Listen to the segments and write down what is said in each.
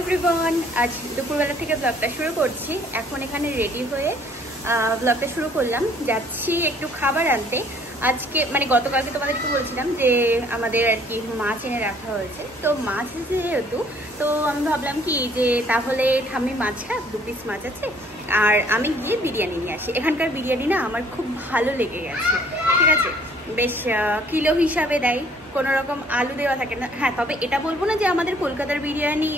Everyone, আজ দুপুরবেলা থেকে ব্লগটা শুরু করছি। এখন এখানে রেডি হয়ে ব্লগটা শুরু করলাম। যাচ্ছি একটু খাবার আনতে। আজকে মানে গতকালকে তোমাদেরকে বলছিলাম যে আমাদের আর কি মাছ এনে রাখা হয়েছে, তো মাছ এসে যেহেতু, তো আমি ভাবলাম কি যে তাহলে ঠাম্মি মাছ খাক, 2 পিস মাছ আছে, আর আমি গিয়ে বিরিয়ানি নিয়ে আসি। এখানকার বিরিয়ানি না আমার খুব ভালো লেগে গেছে, ঠিক আছে। বেশ কিলো হিসাবে দেয়, কোনো রকম আলু দেওয়া থাকে না। হ্যাঁ, তবে এটা বলবো না যে আমাদের কলকাতার বিরিয়ানি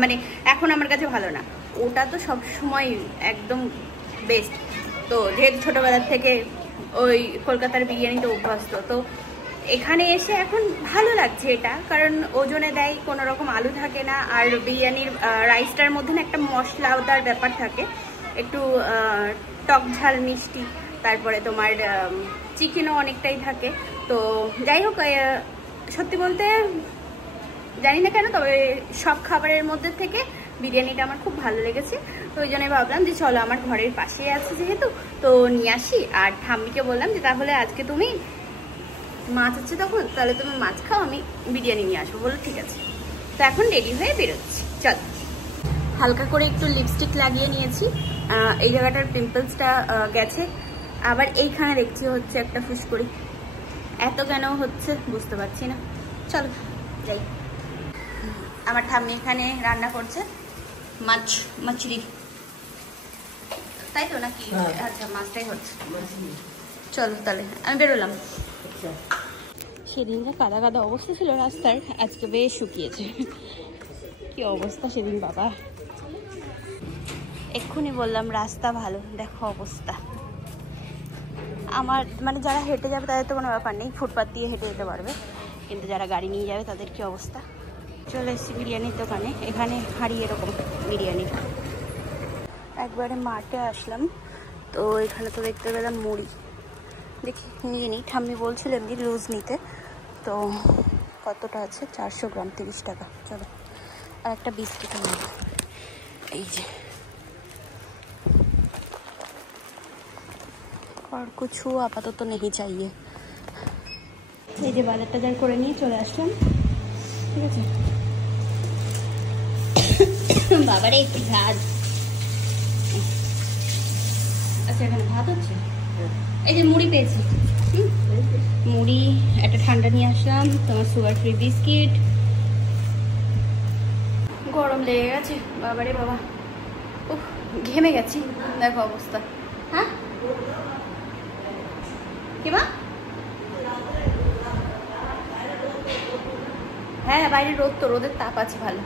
মানে এখন আমার কাছে ভালো না, ওটা তো সব সময় একদম বেস্ট। তো যেহেতু ছোটোবেলার থেকে ওই কলকাতার বিরিয়ানিতে অভ্যস্ত, তো এখানে এসে এখন ভালো লাগছে এটা, কারণ ওজনে দেয়, কোনো রকম আলু থাকে না, আর বিরিয়ানির রাইসটার মধ্যে না একটা মশলাদার ব্যাপার থাকে, একটু টক ঝাল মিষ্টি, তারপরে তোমার চিকেনও অনেকটাই থাকে। তো যাই হোক, সত্যি বলতে জানি না কেন, তবে সব খাবারের মধ্যে থেকে বিরিয়ানিটা আমার খুব ভালো লেগেছে। তো ওই জন্যই ভাবলাম যে চলো, আমার ঘরের পাশেই আছে যেহেতু, তো নিয়ে আসি। আর ঠাম্মিকে বললাম যে তাহলে আজকে তুমি মাছ আছে তখন, তাহলে তুমি মাছ খাও, আমি বিরিয়ানি নিয়ে আসবো। বলো ঠিক আছে। তো এখন রেডি হয়ে বেরোচ্ছি, চল। হালকা করে একটু লিপস্টিক লাগিয়ে নিয়েছি, এই জায়গাটার পিম্পলসটা গেছে। আবার এইখানে দেখছি হচ্ছে একটা ফুসকুড়ি, এত কেন হচ্ছে বুঝতে পারছি না। চলো যাই। আমার ঠাম্মি এখানে রান্না করছে মাছলি, তাই তো নাকি? আচ্ছা, মাছটাই হচ্ছে। চলো তাহলে আমি বেরোলাম। সেদিন যা কাদা কাদা অবস্থা ছিল রাস্তার, আজকে বেশ শুকিয়েছে। কি অবস্থা সেদিন বাবা, এক্ষুনি বললাম রাস্তা ভালো, দেখো অবস্থা। আমার মানে যারা হেঁটে যাবে তাদের তো কোনো ব্যাপার নেই, ফুটপাথ দিয়ে হেঁটে যেতে পারবে, কিন্তু যারা গাড়ি নিয়ে যাবে তাদের কি অবস্থা। চলে এসেছি বিরিয়ানির দোকানে, এখানে হাঁড়ি এরকম বিরিয়ানি। একবারে মাঠে আসলাম, তো এখানে তো দেখতে পেলাম মুড়ি, দেখি নিয়ে নিই। ঠাম্মি বলছিল এমনি লুজ নিতে, তো কতটা আছে? 400 গ্রাম, 30 টাকা। চলো, আর একটা বিস্কিট নেব। এই যে আর কিছু আপাতত নেই চাইয়ে। এই যে বাজার টাজার করে নিয়ে চলে আসলাম, ঠিক আছে। বাবারে একটু ঝাল। আচ্ছা, এখানে ভাত হচ্ছে। এই যে মুড়ি পেয়েছি, মুড়ি একটা ঠান্ডা নিয়ে আসলাম, তোমার সুগার ফ্রি বিস্কিট। গরম লেগে গেছে বাবারে বাবা, উফ ঘেমে গেছি, দেখো অবস্থা। হ্যাঁ কি মা? হ্যাঁ, বাইরে রোদ, তো রোদের তাপ আছে ভালো।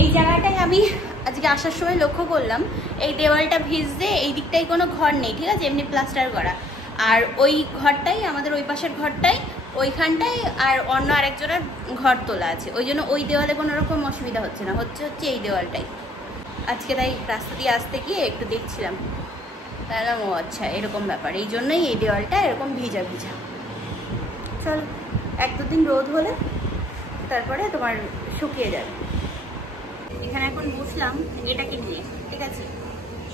এই জায়গাটায় আমি আজকে আসার সময় লক্ষ্য করলাম, এই দেওয়ালটা ভিজতে, এই দিকটায় কোনো ঘর নেই, ঠিক আছে, এমনি প্লাস্টার করা। আর ওই ঘরটাই আমাদের, ওই পাশের ঘরটাই, ওইখানটায় আর অন্য আরেকজনের ঘর তোলা আছে, ওই জন্য ওই দেওয়ালে কোনো রকম অসুবিধা হচ্ছে না, হচ্ছে এই দেওয়ালটাই। আজকে তাই রাস্তা দিয়ে আসতে গিয়ে একটু দেখছিলাম, তাহলে ও আচ্ছা এরকম ব্যাপার, এই জন্যই এই দেওয়ালটা এরকম ভিজা ভিজা। চল, 1-2 দিন রোদ হলে তারপরে তোমার শুকিয়ে যাবে। এখানে এখন বসলাম এটাকে নিয়ে, ঠিক আছে।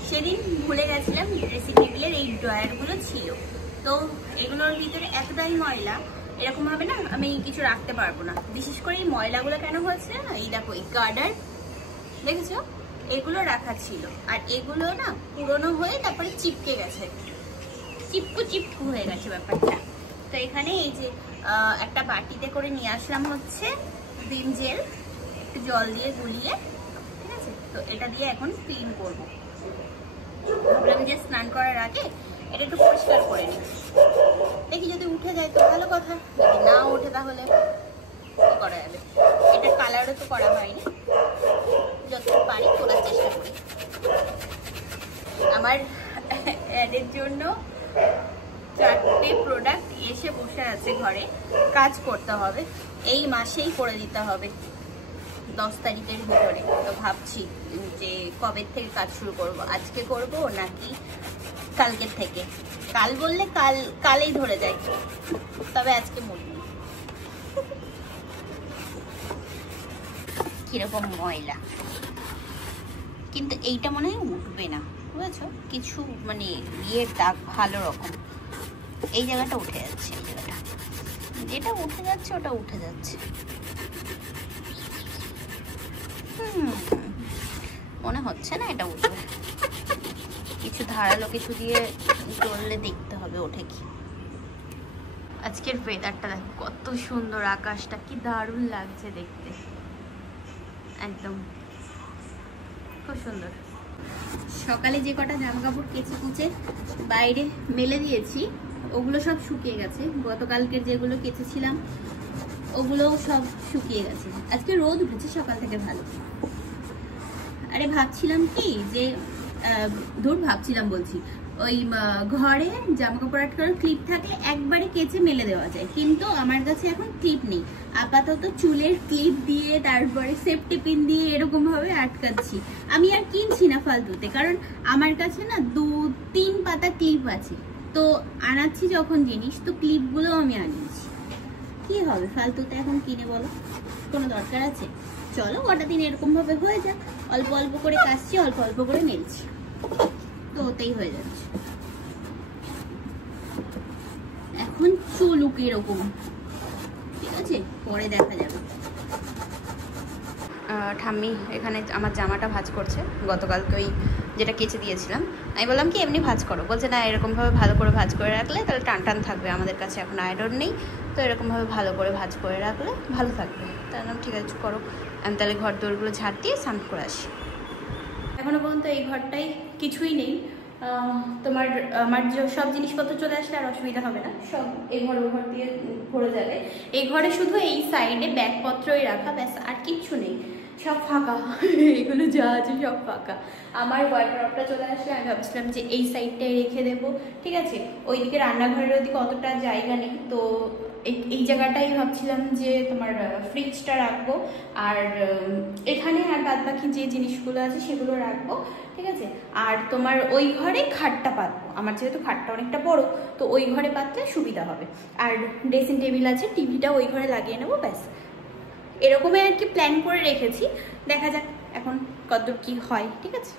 সেদিন ভুলে গেছিলাম ড্রেসিং টেবিলের এই ড্রয়ারগুলো ছিল, তো এগুলোর ভিতরে এতটাই ময়লা, এরকম ভাবে না আমি কিছু রাখতে পারবো না। বিশেষ করে এই ময়লাগুলো কেন হচ্ছে না, এই দেখো এই গার্ডার দেখেছো, এগুলো রাখা ছিল, আর এগুলো না পুরনো হয়ে তারপরে চিপকে গেছে, চিপকু হয়ে গেছে ব্যাপারটা। তো এখানে এই যে একটা বাটিতে করে নিয়ে আসলাম হচ্ছে ভিম জেল, একটু জল দিয়ে গুলিয়ে, ঠিক আছে। তো এটা দিয়ে এখন ক্লিন করবো। ভাবলাম যে স্নান করার আগে এটা একটু পরিষ্কার করে নিই, দেখি যদি উঠে যায় তো ভালো কথা, যদি না ওঠে তাহলে কি করা যাবে। এটা কালারও তো করা হয়নি, যতটুকু পারি করার চেষ্টা করি। আমার অ্যাডের জন্য 4টে প্রোডাক্ট এসে বসে আছে ঘরে, কাজ করতে হবে, এই মাসেই করে দিতে হবে 10 তারিখের ভিতরে। তো ভাবছি যে কবে থেকে কাজ শুরু করব, আজকে করব নাকি কালকের থেকে। কাল বললে কালেই ধরে যায়, তবে আজকে বলবো। কিরকম ময়লা, কিন্তু এইটা মনে হয় উঠবে না, বুঝেছো, কিছু মানে ইয়ের দাগ ভালো রকম। এই জায়গাটা উঠে যাচ্ছে, এই জায়গাটা যেটা উঠে যাচ্ছে ওটা উঠে যাচ্ছে। মনে হচ্ছে না এটা উঠবে, কিছু ধারালো কিছু দিয়ে করলে দেখতে হবে ওঠে কি। আজকের ওয়েদারটা দেখো কত সুন্দর, আকাশটা কি দারুণ লাগছে দেখতে, একদম খুব সুন্দর। সকালে যে কটা জামা কাপড় কেচে কুচে বাইরে মেলে দিয়েছি ওগুলো সব শুকিয়ে গেছে, গতকালকের যেগুলো কেচেছিলাম ওগুলোও সব শুকিয়ে গেছে। আজকে রোদ উঠেছে সকাল থেকে ভালো। আরে ভাবছিলাম কি যে ভাবছিলাম বলছি ওই ঘরে জামা কাপড় আটকানোর ক্লিপ থাকলে একবারে কেচে মেলে দেওয়া যায়, কিন্তু আমার কাছে এখন ক্লিপ নেই। আপাতত চুলের ক্লিপ দিয়ে তারপরে সেফটি পিন দিয়ে এরকম ভাবে আটকাচ্ছি। আমি আর কিনছি না ফালতুতে, কারণ আমার কাছে না 2-3 পাতা ক্লিপ আছে, তো আনাচ্ছি যখন জিনিস তো ক্লিপগুলো আমি আনিয়েছি। কি হবে ফালতুতে এখন কিনে, বলো কোনো দরকার আছে? চলো কটা দিন এরকম ভাবে হয়ে যাক, অল্প অল্প করে কাচছি, অল্প অল্প করে মেলছি, তো ওতেই হয়ে যাচ্ছে। এখন চলুক এরকম, ঠিক আছে, পরে দেখা যাবে। ঠাম্মি এখানে আমার জামাটা ভাঁজ করছে, গতকালকে ওই যেটা কেচে দিয়েছিলাম। আমি বললাম কি এমনি ভাঁজ করো, বলছে না এরকমভাবে ভালো করে ভাঁজ করে রাখলে তাহলে টান টান থাকবে, আমাদের কাছে এখন আয়রন নেই, তো এরকমভাবে ভালো করে ভাঁজ করে রাখলে ভালো থাকবে। তাই বললাম ঠিক আছে করো, আমি তাহলে ঘর দৌড়গুলো ঝাড় দিয়ে স্নান করে আসি। এখনও পর্যন্ত এই ঘরটাই কিছুই নেই, তোমার আমার সব জিনিসপত্র চলে আসলে আর অসুবিধা হবে না, সব এই ঘর ও ঘর দিয়ে ভরে যাবে। এই ঘরে শুধু এই সাইডে ব্যাগপত্রই রাখা, ব্যাস আর কিচ্ছু নেই, সব ফাঁকা। এগুলো যা আছে সব ফাঁকা। আমার ওয়ার্ডরোবটা চলে আসলে আমি ভাবছিলাম যে এই সাইডটাই রেখে দেবো, ঠিক আছে, ওইদিকে রান্নাঘরের ওইদিকে অতটা জায়গা নেই, তো এই জায়গাটাই ভাবছিলাম যে তোমার ফ্রিজটা রাখবো, আর এখানে আর বাদ বাকি যে জিনিসগুলো আছে সেগুলো রাখবো, ঠিক আছে। আর তোমার ওই ঘরে খাটটা পাতবো, আমার যেহেতু খাটটা অনেকটা বড়, তো ওই ঘরে পাতলে সুবিধা হবে। আর ড্রেসিং টেবিল আছে, টিভিটা ওই ঘরে লাগিয়ে নেবো, ব্যাস এরকমই আর কি প্ল্যান করে রেখেছি। দেখা যাক এখন কতদূর কি হয়, ঠিক আছে।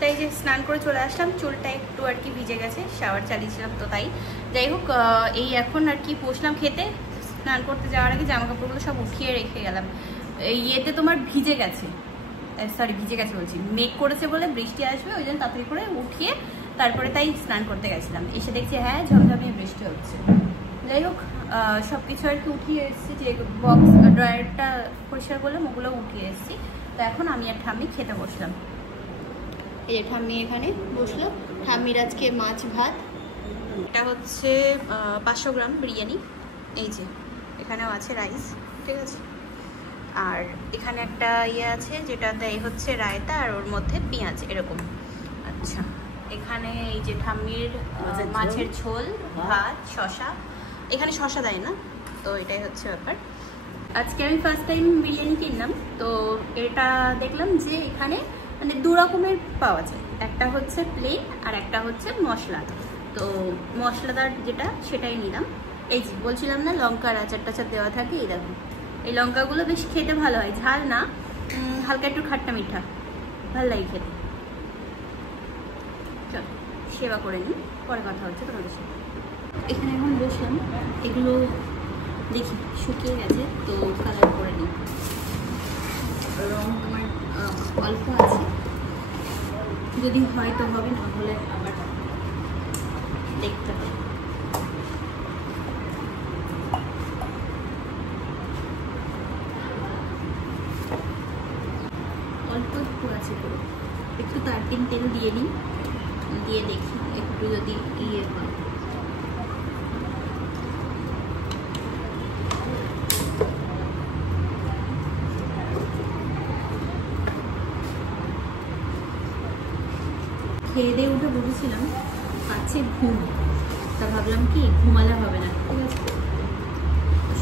তাই যে স্নান করে চলে আসলাম, চুলটা একটু আর কি ভিজে গেছে, শাওয়ার চালিয়েছিলাম তো তাই। যাই হোক, এই এখন আর কি বসলাম খেতে। স্নান করতে যাওয়ার আগে জামা কাপড়গুলো সব উঠিয়ে রেখে গেলাম, ইয়েতে তোমার ভিজে গেছে, সরি ভিজে গেছে বলছি, মেঘ করেছে বলে বৃষ্টি আসবে, ওই জন্য তাড়াতাড়ি করে উঠিয়ে তারপরে তাই স্নান করতে গেছিলাম। এসে দেখছি হ্যাঁ ঝমঝমিয়ে বৃষ্টি হচ্ছে। যাই হোক, সব কিছু আর কি উঠিয়ে এসেছি, যে বক্স ড্রয়ারটা পরিষ্কার করলাম ওগুলো উঠিয়ে এসেছি। তো এখন আমি আর ঠাম্মি খেতে বসলাম। এই যে ঠাম্মি এখানে বসলো, ঠাম্মির আজকে মাছ ভাত, এটা হচ্ছে 500 গ্রাম বিরিয়ানি, এই যে এখানেও আছে রাইস, ঠিক আছে। আর এখানে একটা ইয়ে আছে যেটা দেয় হচ্ছে রায়তা, আর ওর মধ্যে পেঁয়াজ এরকম। আচ্ছা, এখানে এই যে ঠাম্মির মাছের ঝোল, ভাত, শশা, এখানে শশা দেয় না, তো এটাই হচ্ছে ব্যাপার। আজকে আমি ফার্স্ট টাইম বিরিয়ানি কিনলাম, তো এটা দেখলাম যে এখানে মানে 2 রকমের পাওয়া যায়, একটা হচ্ছে প্লেন আর একটা হচ্ছে মশলা। তো মশলাদার যেটা সেটাই নিলাম। এই যে বলছিলাম না লঙ্কার আচার টাচার দেওয়া থাকে, এই দেখো এই লঙ্কাগুলো বেশ খেতে ভালো হয়, ঝাল না, হালকা একটু খাট্টা মিঠা, ভালো লাগে খেতে। চল সেবা করে নিই, পরে কথা হচ্ছে তোমাদের সাথে। এখানে এখন বসলাম, এগুলো দেখি শুকিয়ে গেছে তো কালার করে নিই। রং আমার অল্প আছে, যদি হয় তো হবে, না হলে আবার দেখতে হবে। অল্প একটু আছে, একটু তারপিন তেল দিয়ে নিই, দিয়ে দেখি একটু যদি ইয়ে হয়। খেয়ে দিয়ে উঠে বসেছিলাম, পাচ্ছে ঘুম, তা ভাবলাম কি ঘুমালে হবে না, ঠিক আছে,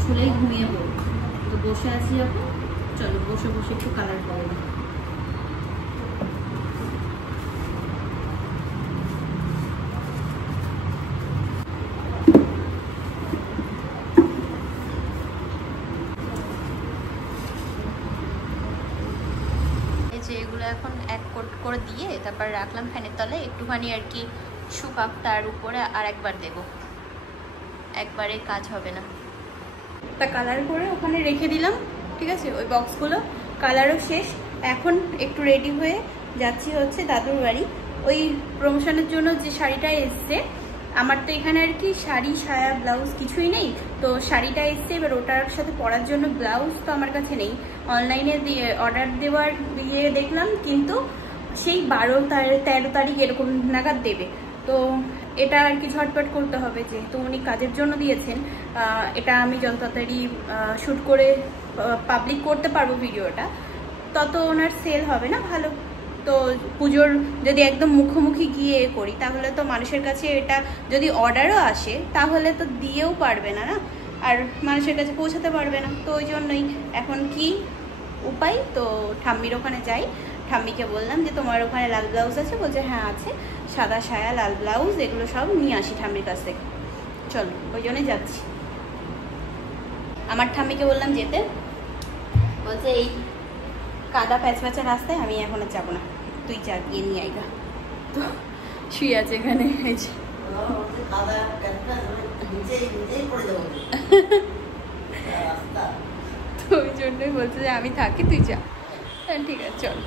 শুলেই ঘুমিয়ে পড়ব। তো বসে আছি যখন, চলো বসে বসে একটু কালার করে নিই। এই যে এগুলো এখন করে দিয়ে তারপর রাখলাম ফ্যানের তলায় একটুখানি আর কি শুকাক, তার উপরে আর একবার দেবো, একবারে কাজ হবে না। তা কালার করে ওখানে রেখে দিলাম, ঠিক আছে, ওই বক্সগুলো কালারও শেষ। এখন একটু রেডি হয়ে যাচ্ছি হচ্ছে দাদুর বাড়ি। ওই প্রমোশনের জন্য যে শাড়িটা এসছে, আমার তো এখানে আর কি শাড়ি সায়া ব্লাউজ কিছুই নেই, তো শাড়িটা এসছে, এবার ওটার সাথে পরার জন্য ব্লাউজ তো আমার কাছে নেই। অনলাইনে দিয়ে অর্ডার দেওয়ার ইয়ে দেখলাম, কিন্তু সেই 12-13 তারিখ এরকম নাগাদ দেবে। তো এটা আর কি ঝটপট করতে হবে, যেহেতু উনি কাজের জন্য দিয়েছেন। এটা আমি যত তাড়াতাড়ি শ্যুট করে পাবলিক করতে পারবো ভিডিওটা, তত ওনার সেল হবে না ভালো। তো পুজোর যদি একদম মুখোমুখি গিয়ে করি, তাহলে তো মানুষের কাছে এটা যদি অর্ডারও আসে, তাহলে তো দিয়েও পারবে না, আর মানুষের কাছে পৌঁছাতে পারবে না। তো ওই জন্যই এখন কি উপায়, তো ঠাম্মির ওখানে যাই। ঠাম্মিকে বললাম যে তোমার ওখানে লাল ব্লাউজ আছে? বলছে হ্যাঁ আছে, সাদা সায়া লাল ব্লাউজ এগুলো সব নিয়ে আসি ঠাম্মির কাছ থেকে। চলো, ওই জন্যই যাচ্ছি। আমার ঠাম্মিকে বললাম যেতে, বলছে এই কাদা প্যাচপ্যাচা রাস্তায় আমি এখন আর যাবো না, তুই যা গিয়ে নিয়ে আইগা। তো শুয়ে আছে এখানে, এই যে তো ওই জন্যই বলছে যে আমি থাকি, তুই যা। ঠিক আছে চল।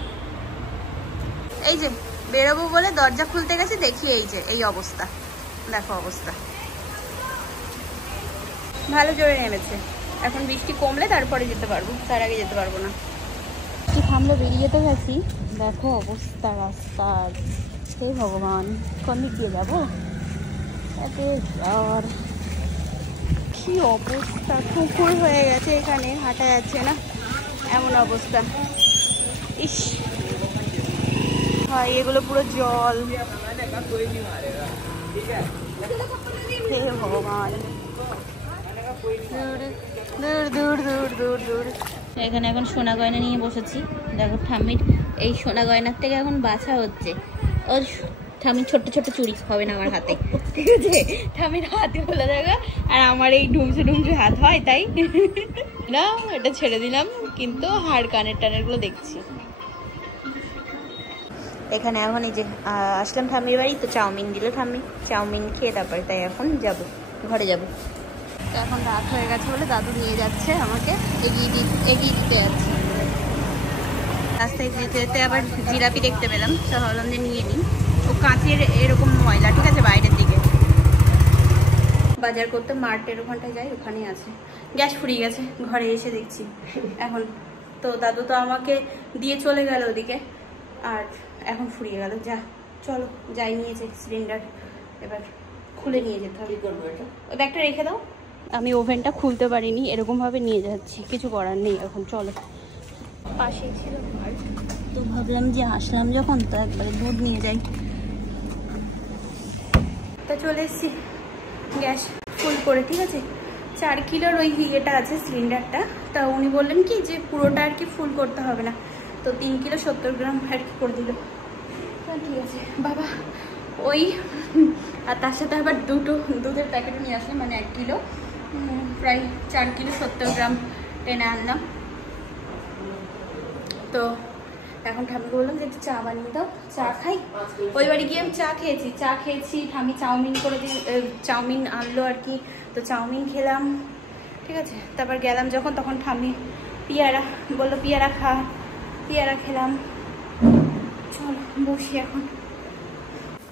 এই যে বেরোবো বলে দরজা খুলতে গেছে, দেখি এই যে এই অবস্থা, দেখো অবস্থা ভালো জোরে নেমেছে। এখন বৃষ্টি কমলে তারপরে যেতে পারবো, তার আগে যেতে পারবো না। বৃষ্টি থামলে বেরিয়ে তো গেছি, দেখো অবস্থা রাস্তার, হে ভগবান কোন দিক দিয়ে যাবো, আর কি অবস্থা, পুকুর হয়ে গেছে এখানে, হাঁটা যাচ্ছে না এমন অবস্থা। ইস ভাই এগুলো পুরো জল, হে ভগবান। দূর দূর দূর দূর দূর। এখানে এখন সোনা গয়না নিয়ে বসেছি, দেখো ঠাম্মির এই সোনা গয়নার থেকে এখন বাছা হচ্ছে। ও ঠাম্মির ছোট্ট ছোট্ট চুড়ি হবে না আমার হাতে, ঠিক আছে, ঠাম্মির হাতে বলে দেখো, আর আমার এই ঢুমসু ঢুমসু হাত হয়, তাই না এটা ছেড়ে দিলাম, কিন্তু হাড় কানের টানের গুলো দেখছি। এখানে এখন এই যে আসলাম ঠাম্মির বাড়ি, তো চাউমিন দিল ঠাম্মি, চাউমিন খেয়ে তারপরে তাই এখন যাব ঘরে যাব। তো এখন রাত হয়ে গেছে বলে দাদু নিয়ে যাচ্ছে আমাকে, এগিয়ে দিতে যাচ্ছে। রাস্তায় যেতে যেতে আবার জিলাপি দেখতে পেলাম, তো ভাবলাম যে নিয়ে নিই। ও কাঁচের এরকম ময়লা, ঠিক আছে, বাইরের দিকে। বাজার করতে মার্টের ওখানটায় যাই, ওখানেই আছে। গ্যাস ফুরিয়ে গেছে, ঘরে এসে দেখছি এখন। তো দাদু তো আমাকে দিয়ে চলে গেল ওদিকে, আর এখন ফুরিয়ে গেল। যা চলো যাই, নিয়েছে সিলিন্ডার, এবার খুলে নিয়ে যেতে হবে। ওই ব্যাগটা রেখে দাও। আমি ওভেনটা খুলতে পারিনি, এরকমভাবে নিয়ে যাচ্ছি, কিছু করার নেই এখন। চলো, পাশেই ছিল তো ভাবলাম যে আসলাম যখন, তো একবারে দুধ নিয়ে যাই। তা চলে এসছি গ্যাস ফুল করে, ঠিক আছে। 4 কিলোর ওই ইয়েটা আছে সিলিন্ডারটা, তা উনি বললেন কি যে পুরোটা আর কি ফুল করতে হবে না, তো 3 কিলো 70 গ্রাম আর কি করে দিল। ঠিক আছে বাবা, ওই আর তার সাথে আবার দুটো দুধের প্যাকেটও নিয়ে আসলাম, মানে 1 কিলো, প্রায় 4 কিলো 70 গ্রাম টেনে আনলাম। তো এখন ঠাম্মিকে বললাম যে একটু চা বানিয়ে দাও, চা খাই। ওই বাড়ি গিয়ে আমি চা খেয়েছি। ঠাম্মি চাউমিন করে দিয়ে চাউমিন আনলো আর কি, তো চাউমিন খেলাম, ঠিক আছে। তারপর গেলাম যখন, তখন ঠাম্মি পিয়ারা বললো, পিয়ারা খা, পিয়ারা খেলাম। চল বসি এখন।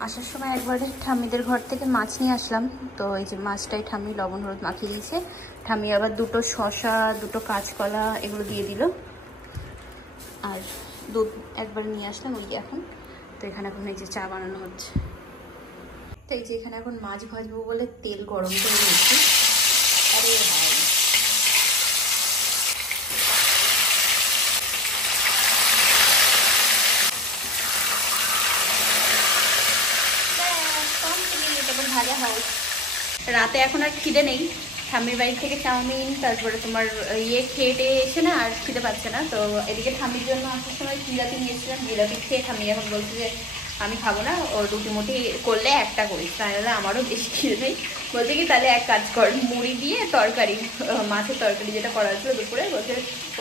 আসার সময় একবারে ঠাম্মিদের ঘর থেকে মাছ নিয়ে আসলাম, তো এই যে মাছটাই ঠাম্মি লবণ হলুদ মাখিয়ে দিয়েছে। ঠাম্মি আবার 2টো শসা, 2টো কাঁচকলা এগুলো দিয়ে দিল, আর দুধ একবার নিয়ে আসলাম ওই এখন। তো এখানে এখন এই যে চা বানানো হচ্ছে। তো এই যে এখানে এখন মাছ ভাজবো বলে তেল গরম করে নিয়েছি। আরে ভাজা হোক। রাতে এখন আর খিদে নেই, ঠাম্মির বাড়ি থেকে চাউমিন তারপরে তোমার ইয়ে খেয়ে এসে না আর খিদে পাচ্ছে না। তো এদিকে ঠাম্মির জন্য আসার সময় জিলাপি নিয়েছিলাম, জিলাপি খেয়ে ঠাম্মি এখন বলছে যে আমি খাবো না, ও রুটি মুটি করলে একটা করিস, তাহলে আমারও বেশি খিদে নেই। বলছে কি তাহলে এক কাজ কর, মুড়ি দিয়ে তরকারি, মাছের তরকারি যেটা করা হচ্ছিল দুপুরে, বলছে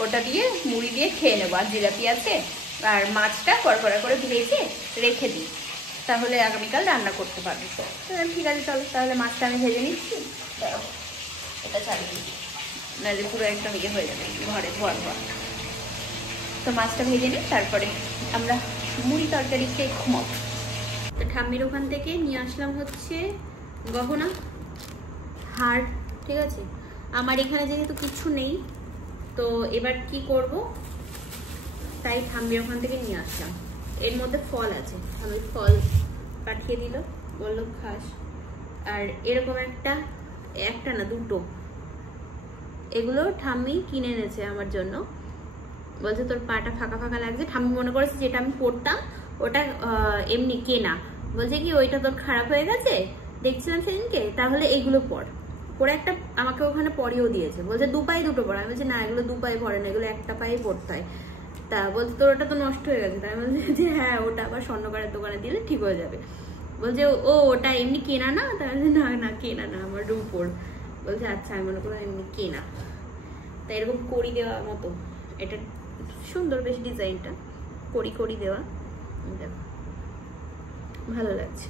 ওটা দিয়ে মুড়ি দিয়ে খেয়ে নেবো, আর জিলাপি আছে আর মাছটা কড়কড়া করে ভেজে রেখে দিই, তাহলে আগামীকাল রান্না করতে পারবো। ঠিক আছে চলো, তাহলে মাছটা আমি ভেজে নিচ্ছি। এটা চালিয়ে দিই, নাহলে পুরো একদম ইয়ে হয়ে যাবে ঘরে ধোয়া ধোয়া। তো মাছটা ভেজে নিই, তারপরে আমরা মুড়ি তরকারি খেয়ে ঘুমাবো। তো ঠাম্মির ওখান থেকে নিয়ে আসলাম হচ্ছে গহনা, হার, ঠিক আছে। আমার এখানে যেহেতু কিছু নেই, তো এবার কি করব, তাই ঠাম্মির ওখান থেকে নিয়ে আসলাম। এর মধ্যে ফল আছে, আমি ফল পাঠিয়ে দিল, বললো খাস। আর এরকম একটা না দুটো, এগুলো ঠাম্মি কিনে এনেছে আমার জন্য। বলছে তোর পাটা ফাঁকা ফাঁকা লাগছে। ঠাম্মি মনে করেছে যেটা আমি পরতাম ওটা এমনি কেনা। বলছে কি ওইটা তোর খারাপ হয়ে গেছে দেখছিলাম সেদিনকে, তাহলে এইগুলো পরে একটা আমাকে ওখানে পরিয়েও দিয়েছে। বলছে দু পায়ে দুটো পরে। আমি বলছি না, এগুলো দু পায়ে পরে না, এগুলো একটা পায়ে পরতে হয়। তা বলছে তোর ওটা তো নষ্ট হয়ে গেছে। তাই বলছে যে হ্যাঁ, ওটা আবার স্বর্ণকারের দোকানে দিলে ঠিক হয়ে যাবে। বলছে ও ওটা এমনি কেনা না? তাই বলছে না না কেনা না, আমার রূপোর। বলছে আচ্ছা, আমি মনে করলাম এমনি কেনা। তাই এরকম কড়ি দেওয়া মতো, এটা সুন্দর বেশ ডিজাইনটা, কড়ি দেওয়া, দেখো ভালো লাগছে।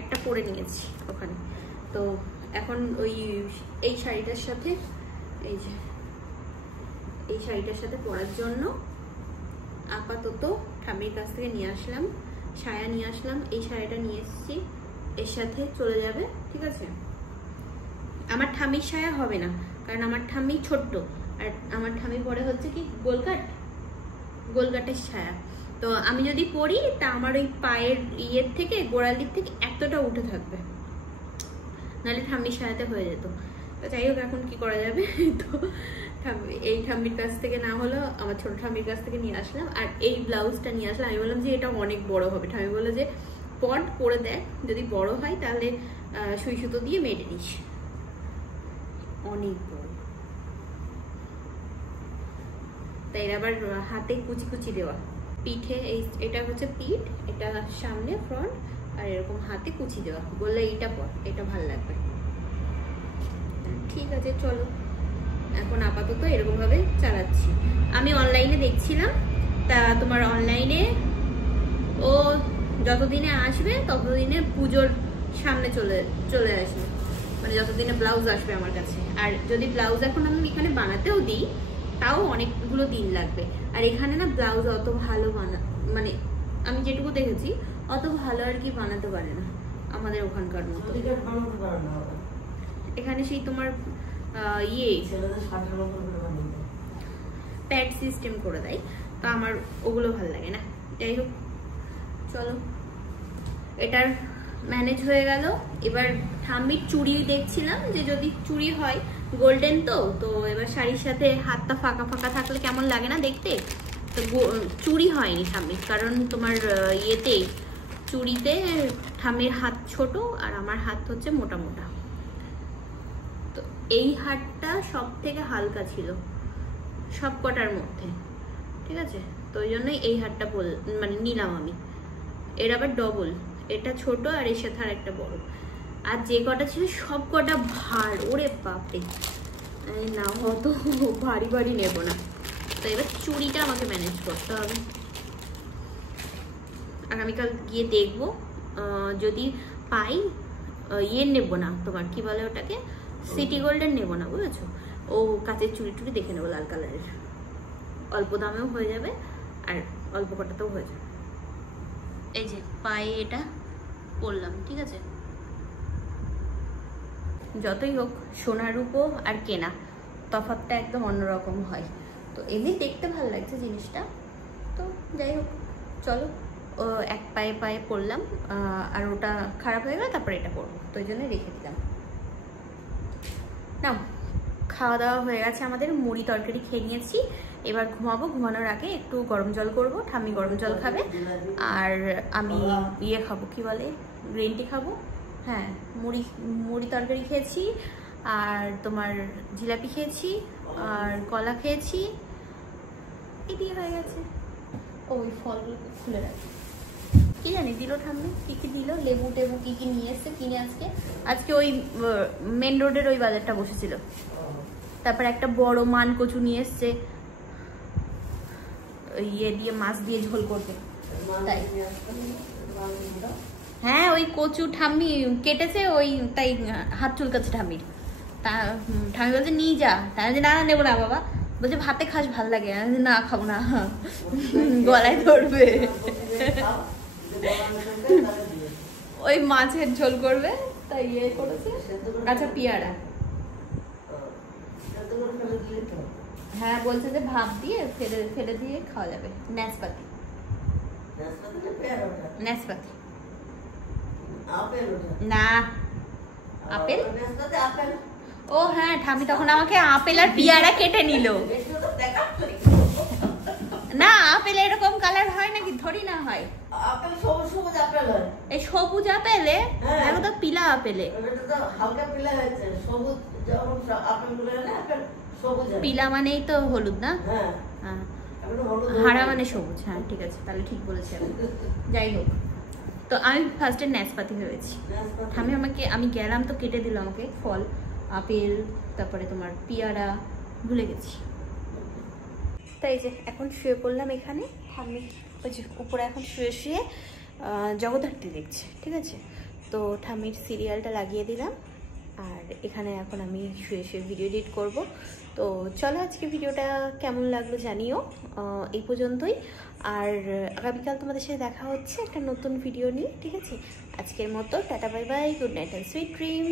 একটা পরে নিয়েছি ওখানে। তো এখন এই শাড়িটার সাথে, এই শাড়িটার সাথে পরার জন্য আপাতত ঠাম্মির কাছ থেকে নিয়ে আসলাম, সায়া নিয়ে আসলাম। এই শাড়িটা নিয়ে এসেছি, এর সাথে চলে যাবে, ঠিক আছে। আমার ঠাম্মির সায়া হবে না, কারণ আমার ঠাম্মি ছোট্ট, আর আমার ঠাম্মি পরে হচ্ছে কি গোলকাটের সায়া। তো আমি যদি পরি, তা আমার ওই পায়ের ইয়ের থেকে, গোড়ালির থেকে এতটা উঠে থাকবে, নাহলে ঠাম্মির সায়াতে হয়ে যেত। তো যাই হোক, এখন কি করা যাবে। তো এই ঠাম্মির কাছ থেকে না হলো, আমার ছোট ঠাম্মির কাছ থেকে নিয়ে আসলাম। আর এই ব্লাউজটা নিয়ে আসলাম। আমি বললাম যে এটা অনেক বড় হবে। ঠাম্মি বললো যে পরে দেখ, যদি বড় হয় তাহলে সুই সুতো দিয়ে মেরে নিস। অনেক বড়, তাই আবার হাতে কুচি দেওয়া, পিঠে এটা হচ্ছে পিঠ, এটা সামনে ফ্রন্ট, আর এরকম হাতে কুচি দেওয়া। বললে এইটা পর, এটা ভালো লাগবে। ঠিক আছে চলো, এখন আপাতত এরকম ভাবে চালাচ্ছি। আমি অনলাইনে দেখছিলাম, তা তোমার অনলাইনে ও যতদিনে আসবে ততদিনে পুজোর সামনে চলে আসবে, মানে যতদিনে ব্লাউজ আসবে আমার কাছে। আর যদি ব্লাউজ এখন আমি এখানে বানাতেও দিই, তাও অনেকগুলো দিন লাগবে। আর এখানে না ব্লাউজ অত ভালো মানে আমি যেটুকু দেখেছি অত ভালো আর কি বানাতে পারে না আমাদের ওখানকার মতো। এখানে সেই তোমার প্যাড সিস্টেম করে দেয়, তো আমার ওগুলো ভালো লাগে না। যাই হোক চলো, এটার ম্যানেজ হয়ে গেল। এবার ঠাম্মির চুড়ি দেখছিলাম, যে যদি চুড়ি হয় গোল্ডেন, তো এবার শাড়ির সাথে হাতটা ফাঁকা ফাঁকা থাকলে কেমন লাগে না দেখতে। তো চুড়ি হয়নি ঠাম্মির, কারণ তোমার চুড়িতে ঠাম্মির হাত ছোট আর আমার হাত হচ্ছে মোটা মোটা। তো এই হাতটা সব থেকে হালকা ছিল সব কটার মধ্যে, ঠিক আছে। তো ওই জন্যই এই হাতটা মানে নিলাম আমি। এর আবার ডবল, এটা ছোট আর এর সাথে আর একটা বড়। আর যে কটা ছিল সব কটা ভার, ওরে বাপরে, না অত ভারী নেব না। তো এবার চুড়িটা আমাকে ম্যানেজ করতে হবে। আগামীকাল গিয়ে দেখবো, যদি পাই নেব না, তোমার কি বলে ওটাকে, সিটি গোল্ডেন নেব না, বুঝেছো। ও কাচের চুড়ি দেখে নেবো, লাল কালারের, অল্প দামেও হয়ে যাবে আর অল্প কটাতেও হয়ে যাবে। এই যে পায়ে এটা পরলাম, ঠিক আছে। যতই হোক সোনার রূপো আর কেনা তফাৎটা একদম অন্যরকম হয়। তো এমনি দেখতে ভালো লাগছে জিনিসটা। তো যাই হোক চলো, ও এক পায়ে পরলাম, আর ওটা খারাপ হয়ে গেল, তারপরে এটা পরবো, তো ওই জন্যই রেখে দিলাম। না, খাওয়া দাওয়া হয়ে গেছে আমাদের, মুড়ি তরকারি খেয়ে নিয়েছি। এবার ঘুমাবো। ঘুমানোর আগে একটু গরম জল করবো, ঠাম্মি গরম জল খাবে, আর আমি খাবো, কি বলে, গ্রিন টি খাবো। হ্যাঁ, মুড়ি তরকারি খেয়েছি, আর তোমার জিলাপি খেয়েছি, আর কলা খেয়েছি, এই দিয়ে হয়ে গেছে। ওই ফলগুলো খুলে রাখি, কি জানি দিল ঠাম্মি, কি দিল, লেবু টেবু কি নিয়ে এসছে কিনে। আজকে ওই মেন রোডের ওই বাজারটা বসেছিল। তারপর একটা বড় মান কচু নিয়ে এসছে, ইয়ে দিয়ে মাছ দিয়ে ঝোল করবে তাই। হ্যাঁ ওই কচু ঠাম্মি কেটেছে, ওই তাই হাত চুলকাচ্ছে ঠাম্মির। তা ঠাম্মি বলছে নিয়ে যা, তাই না নেবো না বাবা, বলছে ভাতে খাস ভাল লাগে, না খাবো না, গলায় ধরবে। ওই মাছের ঝোল করবে তাই ইয়ে করেছে। আচ্ছা পেয়ারা, হ্যাঁ বলছে যে ভাপ দিয়ে ফেলে দিয়ে খাওয়া যাবে। নাশপাতি, নাশপাতি না আপেল। ও হ্যাঁ ঠামি তখন আমাকে আপেল আর পেয়ারা কেটে নিল। না আপেল এরকম কালার হয় নাকি? ধরি না হয়, আপেল সবুজ সবুজ আপেল হয়। এই সবুজ আপেলে দেখো তো পিলা আপেলে, এটা তো হালকা পিলা হয়েছে, সবুজ যখন আপেলগুলো না আপেল সবুজ। পিলা মানেই তো হলুদ না? হ্যাঁ হ্যাঁ হলুদ, হারা মানে সবুজ। হ্যাঁ ঠিক আছে তাহলে ঠিক বলেছি আমি। যাই হোক, তো আমি ফার্স্টে নাশপাতি ভেবেছি। আমি গেলাম তো কেটে দিল আমাকে ফল, আপেল তারপরে তোমার পেয়ারা, ভুলে গেছি। তাই যে এখন শুয়ে পড়লাম এখানে। আমি ওই যে উপরে এখন শুয়ে শুয়ে জগদ্ধাত্রী দেখছি, ঠিক আছে? তো ঠামির সিরিয়ালটা লাগিয়ে দিলাম, আর এখানে এখন আমি শুয়ে শুয়ে ভিডিও এডিট করব। তো চলো আজকে ভিডিওটা কেমন লাগলো জানিও, এই পর্যন্তই। আর আগামীকাল তোমাদের সাথে দেখা হচ্ছে একটা নতুন ভিডিও নিয়ে, ঠিক আছে? আজকের মতো tata bye bye, good night and sweet dream.